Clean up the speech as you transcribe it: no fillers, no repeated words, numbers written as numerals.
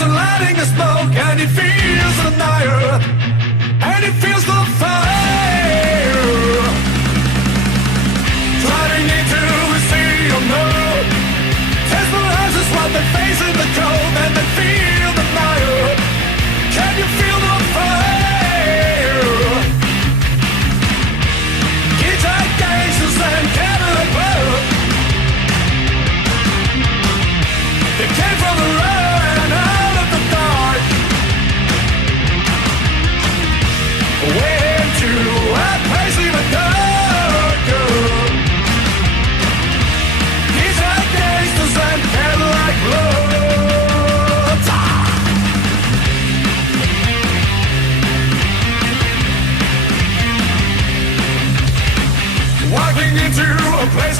a lighting the smoke, and he feels the fire, and he feels the fire. Driving into the sea of no, mesmerizes what they face in the cold, and they feel the fire. Can you feel the fire? Guitar gangsters and Cadillac Road, they came from the road and out of the dark, went to a place even darker. Guitar gangsters and Cadillac Road. Walking into a place